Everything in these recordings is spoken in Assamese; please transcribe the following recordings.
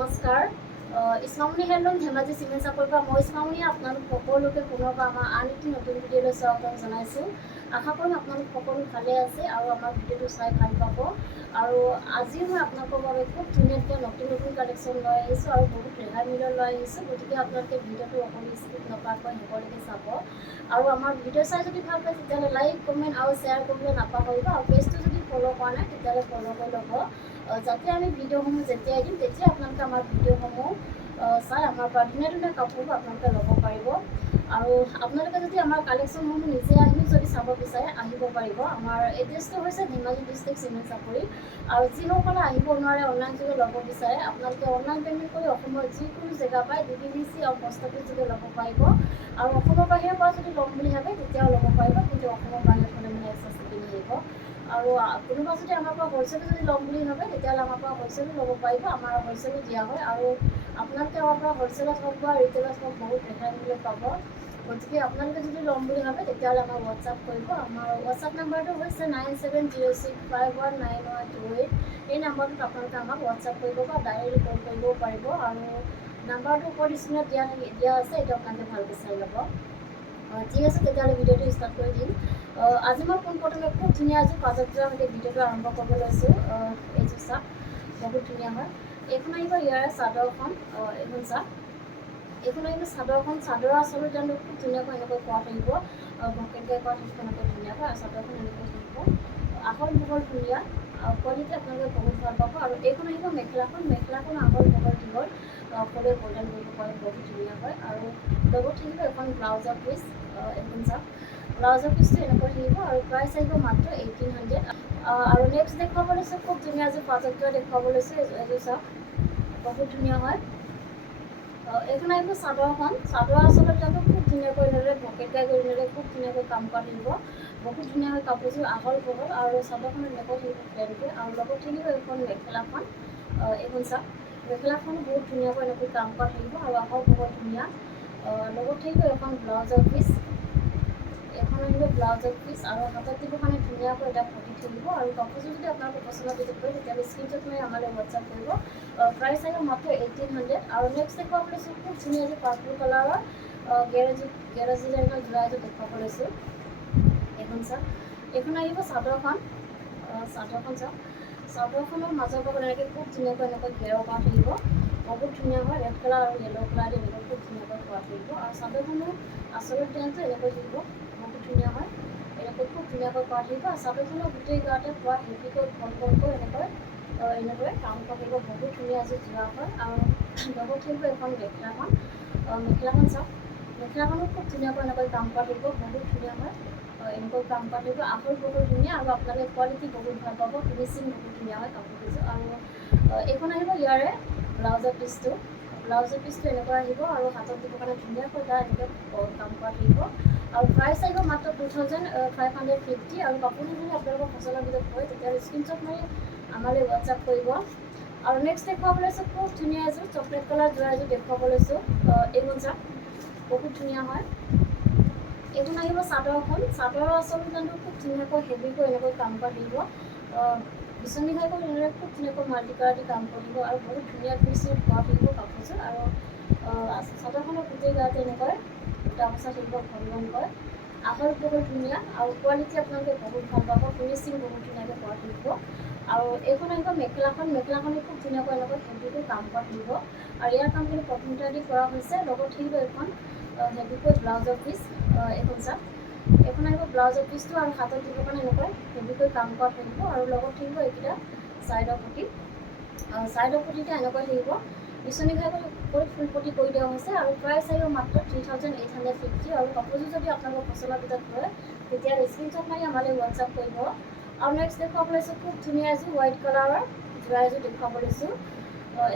নমস্কাৰ। ইছমামণি হেণ্ডলুম ধেমাজি চিমেণ্ট চাপৰিৰ পৰা মই ইছমামণিয়ে আপোনালোক সকলোকে পুনৰবাৰ আমাৰ আন এটি নতুন ভিডিঅ'লৈ স্বাগতম জনাইছোঁ। আশা কৰোঁ আপোনালোক সকলো ভালে আছে আৰু আমাৰ ভিডিঅ'টো চাই ভাল পাব। আৰু আজি মই আপোনালোকৰ বাবে খুব ধুনীয়া নতুন কালেকশ্যন লৈ আহিছোঁ আৰু বহুত ৰেহাই মূল্য লৈ আহিছোঁ। গতিকে আপোনালোকে ভিডিঅ'টো অকণমান স্কিপ নকৰাকৈ শেষলৈকে চাব। আৰু আমাৰ ভিডিঅ' চাই যদি ভাল পায় তেতিয়াহ'লে লাইক কমেণ্ট আৰু শ্বেয়াৰ কৰিবলৈ নাপাহৰিব। আৰু পেজটো যদি ফ'ল' কৰা নাই তেতিয়াহ'লে ফ'ল' কৰি ল'ব, যাতে আমি ভিডিঅ'সমূহ যেতিয়াই দিম তেতিয়া আপোনালোকে আমাৰ ভিডিঅ'সমূহ চাই আমাৰ পৰা ধুনীয়া কাপোৰবোৰ আপোনালোকে ল'ব পাৰিব। আৰু আপোনালোকে যদি আমাৰ কালেকশ্যনসমূহ নিজে আহিও যদি চাব বিচাৰে আহিব পাৰিব। আমাৰ এড্ৰেছটো হৈছে ধেমাজি ডিষ্ট্ৰিক্ট চিমেণ্ট চাপৰি। আৰু যিসকলে আহিব নোৱাৰে অনলাইন যোগে ল'ব বিচাৰে আপোনালোকে অনলাইন পে'মেণ্ট কৰি অসমৰ যিকোনো জেগা পাই DTDC আৰু পোষ্ট অফিচ যোগে ল'ব পাৰিব। আৰু অসমৰ বাহিৰৰ পৰা যদি ল'ম বুলি ভাবে তেতিয়াও ল'ব পাৰিব, কিন্তু অসমৰ বাহিৰত হ'লে মানে এক্সট্ৰা শ্বিপিং আহিব। আৰু কোনোবা যদি আমাৰ পৰা হ'লচেলো যদি ল'ম বুলি ভাবে তেতিয়াহ'লে আমাৰ পৰা হ'লচেলো ল'ব পাৰিব। আমাৰ হ'লচেলো দিয়া হয় আৰু আপোনালোকে আমাৰ পৰা হ'লচেলত হওক বা ৰিটেইলত হওক বহুত ৰেহাই মূল্য পাব। গতিকে আপোনালোকে যদি ল'ম বুলি ভাবে তেতিয়াহ'লে আমাক হোৱাটছআপ কৰিব। আমাৰ হোৱাটছআপ নাম্বাৰটো হৈছে 9706519128। এই নাম্বাৰটোত আপোনালোকে আমাক হোৱাটছআপ কৰিব বা ডাইৰেক্ট কল কৰিবও পাৰিব। আৰু নাম্বাৰটো ওপৰত স্ক্ৰীণত দিয়া আছে, এইটো আপোনালোকে ভালকৈ চাই ল'ব। ঠিক আছে, তেতিয়াহ'লে ভিডিঅ'টো ষ্টাৰ্ট কৰি দিম। আজি মই পোনপ্ৰথমে খুব ধুনীয়া এযোৰ পাজৰযোৰা সৈতে ভিডিঅ'টো আৰম্ভ কৰিব লৈছোঁ। এইযোৰ চাওক, বহুত ধুনীয়া হয়। এইখন আহিব ইয়াৰে চাদৰখন, এইখন চাওক। এইখন আহিব চাদৰখন। চাদৰৰ আচলতে জানো খুব ধুনীয়াকৈ এনেকৈ কোৱাত আহিব, ভকেটকৈ কোৱাত থাকিব এনেকৈ ধুনীয়াকৈ। আৰু চাদৰখন এনেকৈ থাকিব, আহল বহল ধুনীয়া কোৱালিটি আপোনালোকে বহুত ভাল পাব। আৰু এইখন আহিব মেখেলাখন। মেখেলাখন আহল বহল দীঘল সকলোৱে পৰিধান কৰিব পাৰে, বহুত ধুনীয়া হয়। আৰু লগত থাকিব এখন ব্লাউজৰ পিচ, এইখন চাওক। ব্লাউজৰ পিচটো এনেকৈ থাকিব আৰু প্ৰাইচ আহিব মাত্ৰ 1800। আৰু নেক্সট দেখুৱাব লৈছোঁ খুব ধুনীয়া এযোৰ পাজৰযোৰা দেখুৱাব লৈছোঁ। এযোৰ চাওক, বহুত ধুনীয়া হয়। এইখন আহিব চাদৰখন। চাদৰ আচলতে জানো খুব ধুনীয়াকৈ এনেদৰে ভকেটকৈ কৰি এনেদৰে খুব ধুনীয়াকৈ কাম কৰা থাকিব, বহুত ধুনীয়া হয়। কাপোৰযোৰ আহল বহল আৰু চাদৰখন এনেকৈ থাকিব প্লেনকৈ। আৰু লগত থাকিব এইখন মেখেলাখন, এইখন চাওক। মেখেলাখনো বহুত ধুনীয়াকৈ এনেকৈ কাম কৰা থাকিব আৰু আহল বহল ধুনীয়া। লগত থাকিব এখন ব্লাউজৰ পিচ, এখন আহিব ব্লাউজৰ পিচ। আৰু হাতত দিব কাৰণে ধুনীয়াকৈ এটা পটি থাকিব। আৰু কাপোৰযোৰ যদি আপোনালোকে পচন্দ ভিজিট কৰে তেতিয়াহ'লে স্ক্ৰীনশ্বট মাৰি আমালৈ হোৱাটছআপ কৰিব। প্ৰাইচ আহিব মাত্ৰ 1800। আৰু নেক্সট দেখুৱাব লৈছোঁ খুব ধুনীয়া এযোৰ পাৰ্পল কালাৰৰ গেৰজ ডিজাইনৰ যোৰা এযোৰ দেখুৱাব লৈছোঁ। এইখন চাওক। এইখন আহিব চাদৰখন। চাদৰখন চাওক। চাদৰখনৰ মাজৰ পৰা এনেকৈ খুব ধুনীয়াকৈ এনেকৈ ঘেৰ কৰা থাকিব, বহুত ধুনীয়া হয়। ৰেড কালাৰ আৰু য়েল্ল' কালাৰ দি এনেকৈ খুব ধুনীয়াকৈ কৰা থাকিব। আৰু চাদৰখনৰ আচলৰ ডিজাইনটো এনেকৈ থাকিব, বহুত ধুনীয়া হয়। এনেকৈ খুব ধুনীয়াকৈ কৰা থাকিব। আৰু চাদৰখনৰ গোটেই গাতে পুৰা হেভিকৈ ঘনকৈ এনেকৈ কাম কৰা থাকিব, বহুত ধুনীয়া এযোৰ যোৰা হয়। আৰু লগত থাকিব এখন মেখেলাখন। মেখেলাখন চাওক। মেখেলাখনো খুব ধুনীয়াকৈ এনেকৈ কাম কৰা থাকিব, বহুত ধুনীয়া হয়। এনেকৈ কাম কৰা থাকিব, আহল বহল ধুনীয়া। আৰু আপোনালোকে কোৱালিটি বহুত ভাল পাব, ফিনিচিং বহুত ধুনীয়া হয় কাপোৰযোৰ। আৰু এইখন আহিব ইয়াৰে ব্লাউজৰ পিচটো। ব্লাউজৰ পিচটো এনেকৈ আহিব আৰু হাতত দিব কাৰণে ধুনীয়াকৈ তাত এনেকৈ কাম কৰা থাকিব। আৰু প্ৰাইচ আহিব মাত্ৰ 2550। আৰু কাপোৰটো যদি আপোনালোকৰ পচন্দৰ ভিতৰত হয় তেতিয়াহ'লে স্ক্ৰীনশ্বট মাৰি আমালৈ হোৱাটছআপ কৰিব। আৰু নেক্সট দেখুৱাব লৈছোঁ খুব ধুনীয়া এযোৰ চকলেট কালাৰ যোৰা এযোৰ দেখুৱাব লৈছোঁ। এইখন চাওক, বহুত ধুনীয়া হয়। এইখন আহিব চাদৰখন। চাদৰৰ আচল ডিজাইনটো খুব ধুনীয়াকৈ হেভিকৈ এনেকৈ কাম কৰা থাকিব, বিচনী ঘাইকৈ এনেদৰে খুব ধুনীয়াকৈ মাল্টি কালাৰ দি কাম কৰি থাকিব। আৰু বহুত ধুনীয়া ফিনিচিং কৰা থাকিব কাপোৰযোৰ। আৰু চাদৰখনৰ গোটেই গাতে এনেকৈ বুটা বচা থাকিব ঘনকৈ, আহল বহল ধুনীয়া। আৰু কোৱালিটি আপোনালোকে বহুত ভাল পাব, ফিনিচিং বহুত ধুনীয়াকৈ কৰা থাকিব। আৰু এইখন আহিব মেখেলাখন। মেখেলাখনে খুব ধুনীয়াকৈ এনেকৈ হেভিকৈ কাম কৰা থাকিব। আৰু ইয়াৰ কামখিনি প্ৰথমতে দি কৰা হৈছে। লগত থাকিব এখন হেভিকৈ ব্লাউজৰ পিচ, এইখন চাওক। এইখন আহিব ব্লাউজৰ পিচটো আৰু হাতত দিবৰ কাৰণে এনেকৈ হেভিকৈ কাম কৰা থাকিব। আৰু লগত থাকিব এইকেইটা ছাইডৰ পটি। ছাইডৰ পটিটা এনেকৈ থাকিব, বিচনী ঘাইকৈ ফুল পটি কৰি দিয়া হৈছে। আৰু প্ৰাইচ আহিব মাত্ৰ 3850। আৰু কাপোৰযোৰ যদি আপোনালোকৰ পচন্দৰ ভিতৰত হয় তেতিয়াহ'লে স্ক্ৰীনশ্বট মাৰি আমালৈ হোৱাটছআপ কৰিব। আৰু নেক্সট দেখুৱাব লৈছোঁ খুব ধুনীয়া এযোৰ হোৱাইট কালাৰৰ যোৰা এযোৰ দেখুৱাব লৈছোঁ।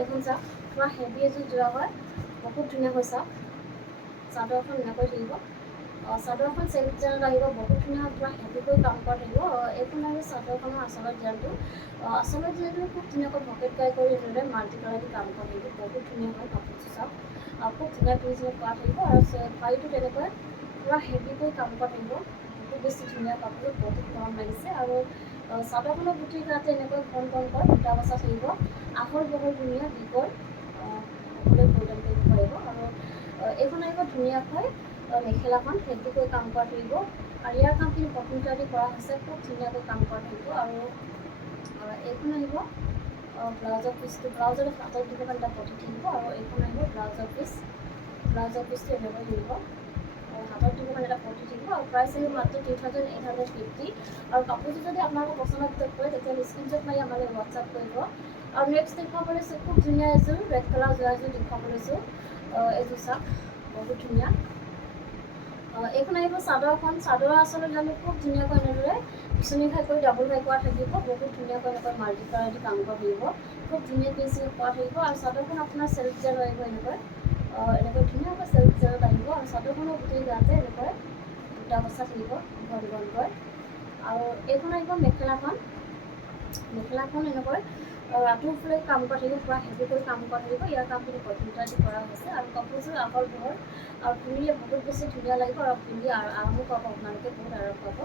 এইখন চাওক, পুৰা হেভি এযোৰ যোৰা হয়, বহুত ধুনীয়া হয়। চাওক, চাদৰখন এনেকৈ থাকিব। চাদৰখন চেল্ফ ডিজাইনত আহিব, বহুত ধুনীয়া পুৰা হেভিকৈ কাম কৰা থাকিব। এইখন আহিব চাদৰখনৰ আচলৰ ডিজাইনটো। আচলৰ ডিজাইনটো খুব ধুনীয়াকৈ ভকেট কৰি এনেদৰে মাল্টি কালাৰ দি কাম কৰা থাকিব, বহুত ধুনীয়া হয় কাপোৰযোৰ। চাওক, খুব ধুনীয়া ফিনিচিঙত কৰা থাকিব। আৰু পাৰিটো তেনেকৈ পুৰা হেভিকৈ কাম কৰা থাকিব, বহুত বেছি ধুনীয়া কাপোৰযোৰ, বহুত গৰম লাগিছে। আৰু চাদৰখনৰ গোটেই গাতে এনেকৈ ঘনকৈ বুটা বচা থাকিব, আহল বহল ধুনীয়া দীঘল। এইখন আহিব ধুনীয়াকৈ মেখেলাখন হেভিকৈ কাম কৰা থাকিব আৰু ইয়াৰ কামখিনি প্ৰথমতে আদি কৰা হৈছে খুব ধুনীয়াকৈ কাম কৰা থাকিব আৰু এইখন আহিব ব্লাউজৰ পিচটো ব্লাউজৰ হাতত দিব কাৰণে এটা পটি থাকিব আৰু এইখন আহিব ব্লাউজৰ পিচটো এনেকৈ থাকিব আৰু হাতত দিব কাৰণে এটা পটি থাকিব আৰু প্ৰাইচ আহিব মাত্ৰ 3850 আৰু কাপোৰটো যদি আপোনালোকৰ পচন্দৰ ভিতৰত পৰে তেতিয়াহ'লে স্ক্ৰীনশ্বট মাৰি আমালৈ হোৱাটছআপ কৰিব আৰু নেক্সট দেখুৱাব লৈছোঁ খুব ধুনীয়া এযোৰ ৰেড কালাৰ যোৱা এযোৰ দেখুৱাব লৈছোঁ এযোৰ চাওক বহুত ধুনীয়া এইখন আহিব চাদৰখন চাদৰ আচলতে জানো খুব ধুনীয়াকৈ এনেদৰে বিচনী ঘাই কৰি ডাবল ঘাই কৰা থাকিব বহুত ধুনীয়াকৈ এনেকৈ মাল্টি কালাৰ দি কাম কৰা থাকিব খুব ধুনীয়া পিচিং কৰা থাকিব আৰু চাদৰখন আপোনাৰ চেল্ফ জেল আহিব এনেকৈ ধুনীয়াকৈ চেল্ফ জেলত আহিব আৰু চাদৰখনৰ গোটেই গাতে এনেকৈ দুটা বচা থাকিব ঘনকৈ আৰু এইখন আহিব মেখেলাখন এনেকৈ ৰাতিৰ ফুলে কাম কৰা থাকিব পুৰা হেভিকৈ কাম কৰা থাকিব ইয়াৰ কামখিনি প্ৰথমতে কৰা হৈছে আৰু কাপোৰযোৰ আহল বহল আৰু পিন্ধিলে বহুত বেছি ধুনীয়া লাগিব আৰু পিন্ধি আৰামো পাব আপোনালোকে বহুত আৰাম পাব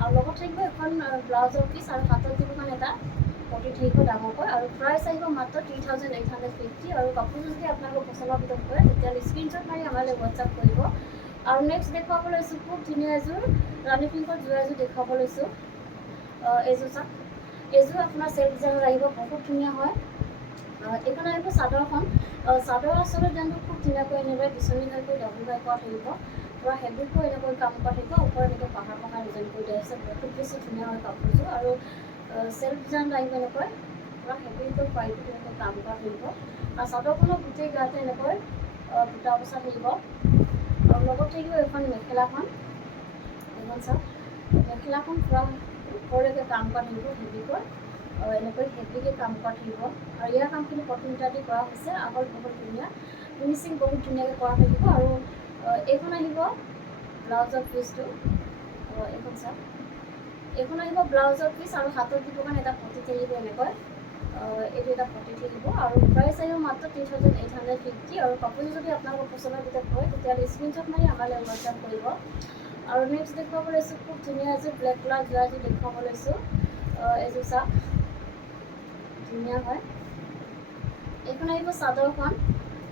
আৰু লগত থাকিব এখন ব্লাউজৰ পিচ আৰু হাতত দিব কাৰণে এটা পটি থাকিব ডাঙৰকৈ আৰু প্ৰাইচ আহিব মাত্ৰ 3850 আৰু কাপোৰযোৰ যদি আপোনালোকৰ পচন্দৰ ভিতৰত কৰে তেতিয়াহ'লে স্ক্ৰীনশ্বট মাৰি আমালৈ হোৱাটছআপ কৰিব আৰু নেক্সট দেখুৱাব লৈছোঁ খুব ধুনীয়া এযোৰ ৰাণী পিংকত যোৱা এযোৰ দেখুৱাব লৈছোঁ এইযোৰ চাওক এইযোৰ আপোনাৰ চেল্ফ জেলত আহিব বহুত ধুনীয়া হয় এইখন আহিব চাদৰখন চাদৰ আচলতে জানো খুব ধুনীয়াকৈ এনেদৰে বিচনী ঘাই কৰি ডাবল ঘাই কৰা থাকিব পুৰা হেভিকৈ এনেকৈ কাম কৰা থাকিব ওপৰত এনেকৈ পাহাৰ ডিজাইন কৰি দিয়া হৈছে বহুত বেছি ধুনীয়া হয় কাপোৰযোৰ আৰু চেল্ফ ডিজাইন আহিব এনেকৈ পুৰা হেভিকৈ পাৰিটো এনেকৈ কাম কৰা থাকিব আৰু চাদৰখনৰ গোটেই গাতে এনেকৈ বুটা বচা থাকিব আৰু লগত থাকিব এইখন মেখেলাখন চাওক মেখেলাখন পুৰা ওপৰলৈকে কাম কৰা থাকিব হেভিকৈ এনেকৈ হেভিকৈ কাম কৰা থাকিব আৰু ইয়াৰ কামখিনি প্ৰথমতে আদি কৰা হৈছে আহল বহল ধুনীয়া ফিনিচিং বহুত ধুনীয়াকৈ কৰা থাকিব আৰু এইখন আহিব ব্লাউজৰ পিচটো এইখন চাওক এইখন আহিব ব্লাউজৰ পিচ আৰু হাতত দিব কাৰণে এটা পটি থাকিব এনেকৈ এইটো এটা পটি থাকিব আৰু প্ৰাইচ আহিব মাত্ৰ 3850 আৰু কাপোৰযোৰ যদি আপোনালোকৰ পচন্দৰ ভিতৰত হয় তেতিয়াহ'লে স্ক্ৰীনশ্বট মাৰি আমালৈ হোৱাটছআপ কৰিব আৰু নেক্সট দেখুৱাব লৈছোঁ খুব ধুনীয়া এযোৰ ব্লেক কালাৰ যোৱা এযোৰ দেখুৱাব লৈছোঁ এযোৰ চাওক ধুনীয়া হয় এইখন আহিব চাদৰখন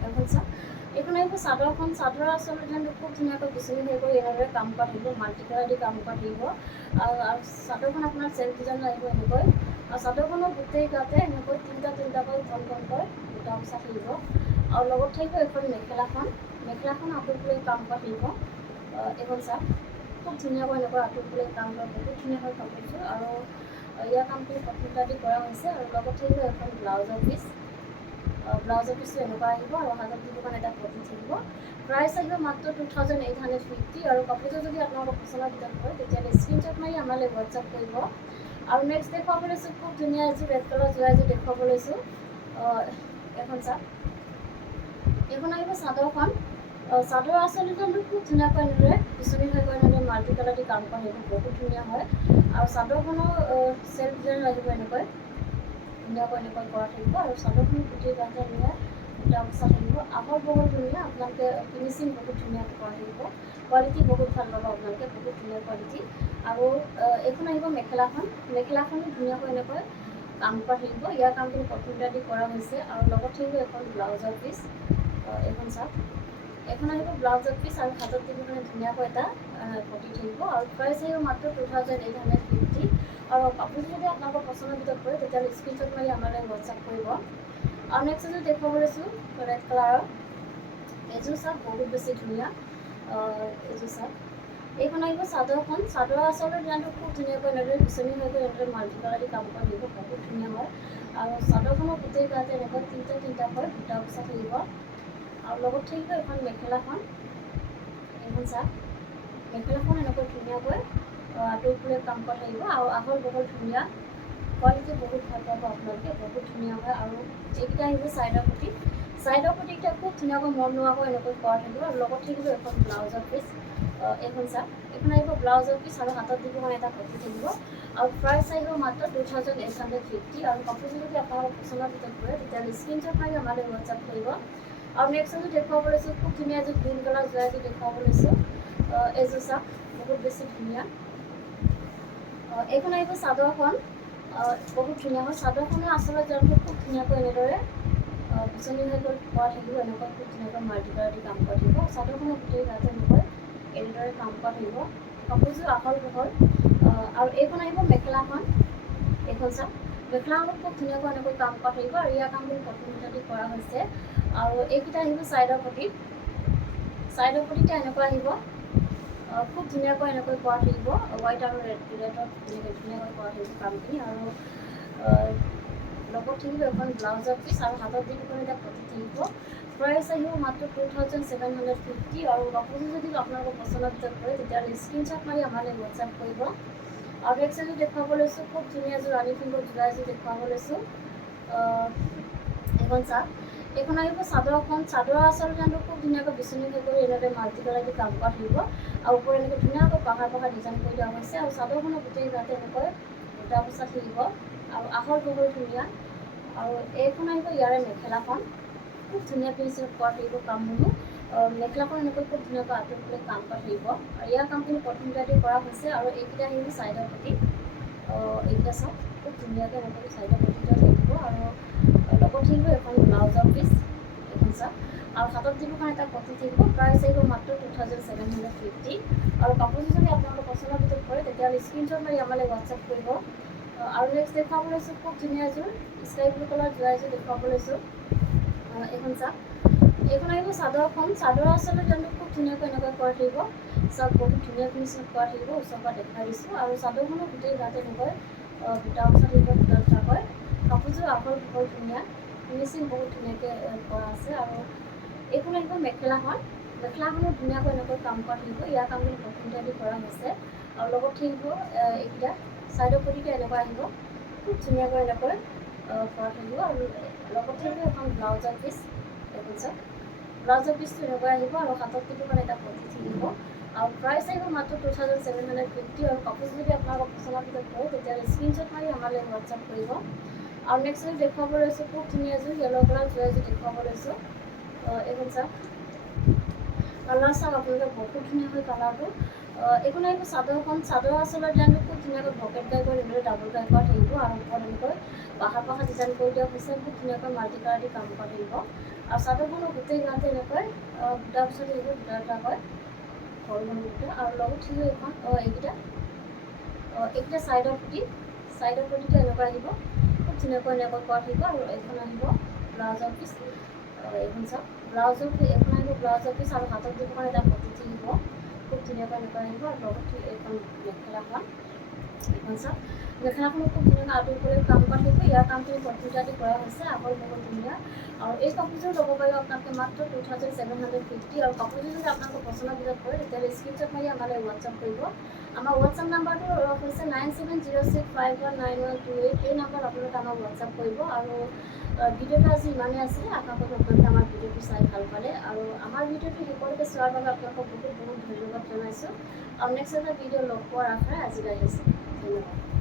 এখন চাওক এইখন আহিব চাদৰখন চাদৰ আচলতে যেন খুব ধুনীয়াকৈ বিচনী হেৰি কৰি এনেদৰে কাম কৰা থাকিব মাল্টি কালাৰ দি কাম কৰা থাকিব আৰু চাদৰখন আপোনাৰ চেল্ফ ডিজাইন আহিব এনেকৈ আৰু চাদৰখনৰ গোটেই গাতে এনেকৈ তিনিটাকৈ ঘনকৈ দুটা বচা থাকিব আৰু লগত থাকিব এইখন মেখেলাখন আঁতৰি পেলাই কাম কৰা থাকিব এইখন চাওক খুব ধুনীয়াকৈ এনেকৈ আঁতৰি পেলাই কাম কৰা বহুত ধুনীয়া হয় কাপোৰযোৰ আৰু ইয়াৰ কামখিনি প্ৰথমতে আদি কৰা হৈছে আৰু লগত থাকিব এখন ব্লাউজৰ পিচটো এনেকুৱা আহিব আৰু হাতত দিব কাৰণে এটা পটি থাকিব প্ৰাইচ আহিব মাত্ৰ 2850 আৰু কাপোৰযোৰ যদি আপোনালোকৰ পচন্দৰ ভিতৰত হয় তেতিয়াহ'লে স্ক্ৰীনশ্বট মাৰি আমালৈ হোৱাটছআপ কৰিব আৰু নেক্সট দেখুৱাব লৈছোঁ খুব ধুনীয়া এযোৰ ৰেড কালাৰ যোৱা এযোৰ দেখুৱাব লৈছোঁ এখন চাওক এইখন আহিব চাদৰখন চাদৰ আচলতে খুব ধুনীয়াকৈ এনেদৰে বিচনী ঘাই কৰি এনেদৰে মাল্টি কালাৰ দি কাম কৰা আহিব বহুত ধুনীয়া হয় আৰু চাদৰখনৰ চেল্ফ ডিজাইন আহিব এনেকৈ ধুনীয়াকৈ কৰা থাকিব আৰু চাদৰখনৰ গোটেই গাতে এনেকৈ দুটা বচা থাকিব আহল বহল ধুনীয়া আপোনালোকে ফিনিচিং বহুত ধুনীয়াকৈ কৰা থাকিব কোৱালিটি বহুত ভাল পাব আপোনালোকে বহুত ধুনীয়া কোৱালিটি আৰু এইখন আহিব মেখেলাখনো ধুনীয়াকৈ এনেকৈ কাম কৰা থাকিব ইয়াৰ কামখিনি প্ৰথমতে আদি কৰা হৈছে আৰু লগত থাকিব এখন ব্লাউজৰ পিচ এইখন চাওক এইখন আহিব ব্লাউজৰ পিচ আৰু হাতত দিব মানে ধুনীয়াকৈ এটা পটি থাকিব আৰু প্ৰাইচ আহিব মাত্ৰ 2850 আৰু কাপোৰযোৰ যদি আপোনালোকৰ পচন্দৰ ভিতৰত পৰে তেতিয়াহ'লে স্ক্ৰীনশ্বট মাৰি আমালৈ হোৱাটছআপ কৰিব আৰু নেক্সট এযোৰ দেখুৱাব লৈছোঁ ৰেড কালাৰৰ এযোৰ চাওক বহুত বেছি ধুনীয়া এযোৰ চাওক এইখন আহিব চাদৰখন চাদৰ আচলতে ডিজাইনটো খুব ধুনীয়াকৈ এনেদৰে বিচনী হৈ গৈ এনেদৰে মাল্টি কালাৰ দি কাম কৰা থাকিব বহুত ধুনীয়া হয় আৰু চাদৰখনৰ গোটেই গাতে এনেকৈ তিনিটাকৈ দুটা বচা থাকিব আৰু লগত থাকিব এখন মেখেলাখন এইখন চাওক মেখেলাখন এনেকৈ ধুনীয়াকৈ আঁতৰি পেলাই কাম কৰা থাকিব আৰু আহল বহল ধুনীয়া কোৱালিটি বহুত ভাল পাব আপোনালোকে বহুত ধুনীয়া হয় আৰু এইকেইটা আহিব চাইডৰ পটিকেইটা খুব ধুনীয়াকৈ মন নোহোৱাকৈ এনেকৈ কৰা থাকিব আৰু লগত থাকিব এখন ব্লাউজৰ পিচ এইখন চাওক এইখন আহিব ব্লাউজৰ পিচ আৰু হাতত দিব কাৰণে এটা পটি থাকিব আৰু প্ৰাইচ আহিব মাত্ৰ 2850 আৰু কাপোৰযোৰ যদি আপোনালোকৰ পচন্দৰ ভিতৰত পৰে তেতিয়াহ'লে স্ক্ৰীনশ্বট মাৰি আমালৈ হোৱাটছআপ কৰিব আৰু নেক্সট এযোৰ দেখুৱাব লৈছোঁ খুব ধুনীয়া এযোৰ গ্ৰীণ কালাৰ যোৱা এযোৰ দেখুৱাব লৈছোঁ এযোৰ চাওক বহুত বেছি ধুনীয়া এইখন আহিব চাদৰখন বহুত ধুনীয়া হয় চাদৰখনে আচলতে খুব ধুনীয়াকৈ এনেদৰে বিচনী হৈ গ'ল পোৱা থাকিব এনেকুৱা খুব ধুনীয়াকৈ মাল্টি কালাৰ দি কাম কৰা থাকিব চাদৰখনৰ গোটেই গাতে এনেকৈ এনেদৰে কাম কৰা থাকিব কাপোৰযোৰ আহল বহল আৰু এইখন আহিব মেখেলাখন এইখন চাওক মেখেলাখনত খুব ধুনীয়াকৈ এনেকৈ কাম কৰা থাকিব আৰু ইয়াৰ কামখিনি প্ৰথমতে দি কৰা হৈছে আৰু এইকেইটা আহিব ছাইডৰ পটিতে এনেকুৱা আহিব খুব ধুনীয়াকৈ এনেকৈ কৰা থাকিব হোৱাইট আৰু ৰেডত ধুনীয়াকৈ কৰা থাকিব কামখিনি আৰু লগত থাকিব এখন ব্লাউজৰ পিচ আৰু হাতত দি পেলাই এটা পটি থাকিব প্ৰাইচ আহিব মাত্ৰ 2750 আৰু কাপোৰযোৰ যদি আপোনালোকৰ পচন্দৰ ভিতৰত কৰে তেতিয়াহ'লে স্ক্ৰীনশ্বট মাৰি আমালৈ হোৱাটছআপ কৰিব আৰু নেক্সট এযোৰ দেখুৱাব লৈছোঁ খুব ধুনীয়া এযোৰ ৰাণী পিংকৰ যোৰা এযোৰ দেখুৱাব লৈছোঁ এইখন চাওক এইখন আহিব চাদৰখন চাদৰ আচলতে খুব ধুনীয়াকৈ বিচনী হৈ গ'ল এনেদৰে মাল্টি কালাৰ দি কাম কৰা থাকিব আৰু ওপৰত এনেকৈ ধুনীয়াকৈ পাহাৰ ডিজাইন কৰি দিয়া হৈছে আৰু চাদৰখনৰ গোটেই গাতে এনেকৈ বুটা বচা থাকিব আৰু আহল বহল ধুনীয়া আৰু এইখন আহিব ইয়াৰে মেখেলাখন খুব ধুনীয়া ফিনিচিং কৰা থাকিব কামসমূহ মেখেলাখন এনেকৈ খুব ধুনীয়াকৈ আঁতৰি পেলাই কাম কৰা থাকিব আৰু ইয়াৰ কামখিনি প্ৰথমতে কৰা হৈছে আৰু এইকেইটা আহিব ছাইডৰ প্ৰতি এইকেইটা চাওক খুব ধুনীয়াকৈ এনেকৈ ছাইডৰ প্ৰতিটো থাকিব আৰু লগত থাকিব এখন ব্লাউজৰ পিচ এইখন চাওক আৰু হাতত দিবৰ কাৰণে এটা পটি থাকিব প্ৰাইচ আহিব মাত্ৰ 2750 আৰু কাপোৰযোৰ যদি আপোনালোকৰ পচন্দৰ ভিতৰত কৰে তেতিয়াহ'লে স্ক্ৰীনশ্বট মাৰি আমালৈ হোৱাটছআপ কৰিব আৰু নেক্সট দেখুৱাব লৈছোঁ খুব ধুনীয়া এযোৰ স্কাই ব্লু কালাৰ যোৰা এযোৰ দেখুৱাব লৈছোঁ এইখন চাওক এইখন আহিব চাদৰখন চাদৰ আচলতে খুব ধুনীয়াকৈ এনেকৈ কৰা থাকিব চাওক বহুত ধুনীয়া ফিনিচিং কৰা থাকিব ওচৰৰ পৰা দেখাই দিছোঁ আৰু চাদৰখনৰ গোটেই গাতে এনেকৈ বুটা বচা থাকিব দুটা দুটাকৈ কাপোৰযোৰ আহল বহল ধুনীয়া ফিনিচিং বহুত ধুনীয়াকৈ কৰা আছে আৰু এইখন আহিব মেখেলাখনত ধুনীয়াকৈ এনেকৈ কাম কৰা থাকিব ইয়াৰ কামখিনি প্ৰথমতে আদি কৰা হৈছে আৰু লগত থাকিব এইকেইটা ছাইডৰ প্ৰতিটো এনেকুৱা আহিব খুব ধুনীয়াকৈ এনেকৈ কৰা থাকিব আৰু লগত থাকিব এখন ব্লাউজৰ পিচ এইখন চাওক ব্লাউজৰ পিচটো এনেকৈ আহিব আৰু হাতত দিবৰ কাৰণে এটা পটি থাকিব আৰু প্ৰাইচ আহিব মাত্ৰ 2750 আৰু কাপোৰযোৰ যদি আপোনালোকৰ পচন্দৰ ভিতৰত কৰে তেতিয়াহ'লে স্ক্ৰীনশ্বট মাৰি আমালৈ হোৱাটছআপ কৰিব আৰু নেক্সট এযোৰ দেখুৱাব লৈছোঁ খুব ধুনীয়া এযোৰ য়েল' কালাৰ যোৰা এযোৰ দেখুৱাব লৈছোঁ এইখন চাওক কালাৰ চাওক আপোনালোকে বহুত ধুনীয়া হয় কালাৰটো এইখন আহিব চাদৰখন চাদৰ আচলৰ ডিজাইনটো খুব ধুনীয়াকৈ ভকেট গাই কৰি এনেদৰে ডাবল গাই কৰা থাকিব আৰু ওপৰত এনেকৈ পাহাৰ ডিজাইন কৰি দিয়া হৈছে খুব ধুনীয়াকৈ মাল্টি কালাৰ দি কাম কৰা থাকিব আৰু চাদৰখনৰ গোটেই গাতে এনেকৈ দুটা বচা থাকিব দুটা দুটাকৈ সৰু সৰু দুটা আৰু লগত থাকিব এইখন এইকেইটা ছাইডৰ প্ৰতিটো এনেকৈ আহিব খুব ধুনীয়াকৈ এনেকৈ কৰা থাকিব আৰু এইখন আহিব ব্লাউজৰ পিচ এইখন চাওক এইখন আহিব ব্লাউজৰ পিচ আৰু হাতত দিবৰ কাৰণে এটা পটি থাকিব খুব ধুনীয়াকৈ এনেকৈ আহিব আৰু লগত এইখন মেখেলাখন এইখন চাওক মেখেলাখনো খুব ধুনীয়াকৈ আঁতৰি কৰি কাম কৰা থাকিব ইয়াৰ কামখিনি প্ৰথমতে কৰা হৈছে আহল বহুত ধুনীয়া আৰু এই কাপোৰযোৰ ল'ব পাৰিব আপোনালোকে মাত্ৰ 2750 আৰু কাপোৰযোৰ যদি আপোনালোকৰ পচন্দৰ ভিতৰত কৰে তেতিয়াহ'লে স্ক্ৰীনশ্বট মাৰি আমালৈ হোৱাটছআপ কৰিব আমাৰ হোৱাটছআপ নাম্বাৰটো হৈছে 9706519128 এই নাম্বাৰত আপোনালোকে আমাক হোৱাটছআপ কৰিব আৰু ভিডিঅ'টো আজি ইমানেই আছিলে আশা কৰোঁ আপোনালোকে আমাৰ ভিডিঅ'টো চাই ভাল পালে আৰু আমাৰ ভিডিঅ'টো শেষলৈকে চোৱাৰ বাবে আপোনালোকক বহুত বহুত ধন্যবাদ জনাইছোঁ আৰু নেক্সট এটা ভিডিঅ' লগ পোৱাৰ আশাৰে আজিলৈ আহিছোঁ ধন্যবাদ